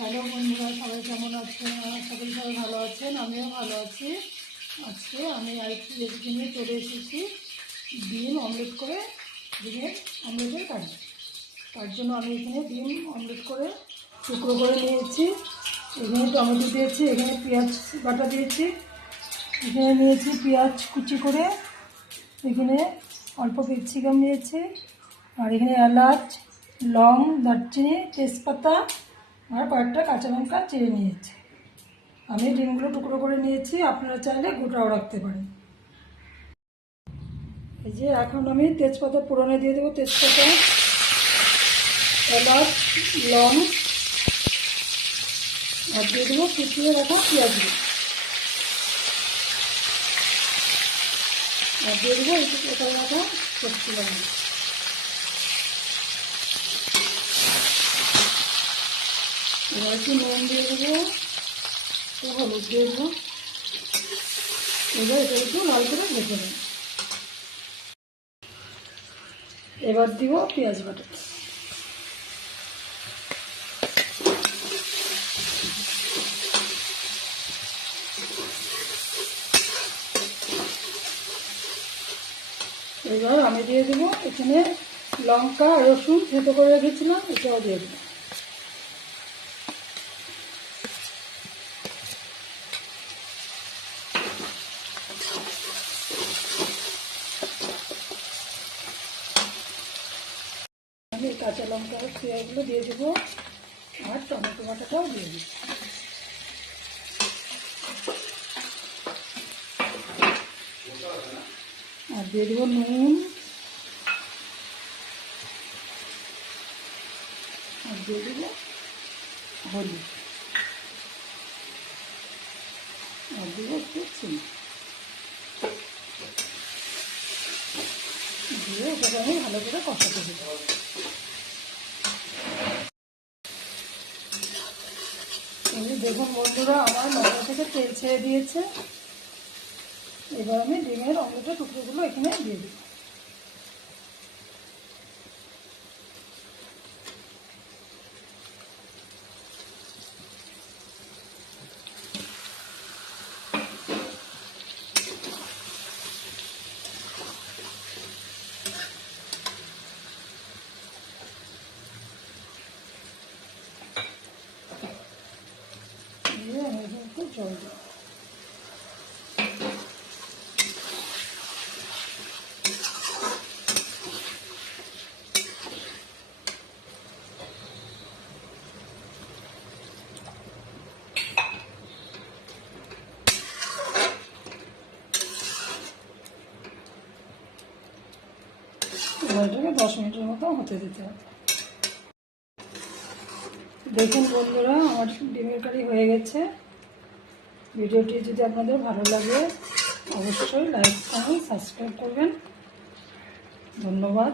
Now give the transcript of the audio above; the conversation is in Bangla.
হ্যালো বন্ধুরা, সবাই কেমন আছেন? আশা করি সবাই ভালো আছেন, আমিও ভালো আছি। আজকে আমি আরেকটি রেসিপি নিয়ে চলে এসেছি, ডিম অমলেট করে ডিমের অমলেটের কাজ। তার জন্য আমি এখানে ডিম অমলেট করে টুকরো করে নিয়েছি। এখানে টমেটো দিয়েছি, এখানে পেঁয়াজ বাটা দিয়েছি, এখানে নিয়েছি পেঁয়াজ কুচি করে, এখানে অল্প ক্যাপসিকাম নিয়েছি, আর এখানে এলাচ, লং, দারচিনি, তেজপাতা আর কয়েকটা কাঁচা লঙ্কা চিড়ে নিয়েছি। আমি ডিমগুলো টুকরো করে নিয়েছি, আপনারা চাইলে গোটাও রাখতে পারেন। এই যে এখন আমি তেজপাতা ফোড়নে দিয়ে দেবো, তেজপাতা, এলাচ, লং, আর দিয়ে দেবো কুচিয়ে রাখা পেঁয়াজগুলো, আর দিয়ে দেবো একটু কোথাও রাখা ক্যাপসিকাম। এবার একটু নুন দিয়ে দেবো, একটু হলুদ দিয়ে দেবো। এবার এটা একটু লাল করে ভেজে নেব। এবার দিব পেঁয়াজ বাটা। এবার আমি দিয়ে দেবো এখানে লঙ্কা, রসুন থেতো করে রেখেছিলাম, এটাও দিয়ে দেবো। আমি কাঁচা লঙ্কা আর পেঁয়াজগুলো দিয়ে দেবো, আর টমেটো বাটাটাও দিয়ে দেবো। আর দিয়ে দেবো নুন, আর দিয়ে দেবো হলুদ, আর দেবো একটু চিনি দিয়ে ওটাকে আমি ভালো করে কষাতে দেবো। দেখুন বন্ধুরা, আমার মশলা থেকে তেল ছেড়ে দিয়েছে। এবার আমি ডিমের অমলেটের টুকরোগুলো এখানে দিয়ে দেবো। দিয়ে আমি একটু জল দেবো। এটাকে 10 মিনিটের মতো হতে দিতে হবে। দেখুন বন্ধুরা, আমার ডিমের কারি হয়ে গেছে। ভিডিওটি যদি আপনাদের ভালো লাগে অবশ্যই লাইক, কমেন্ট, সাবস্ক্রাইব করবেন। ধন্যবাদ।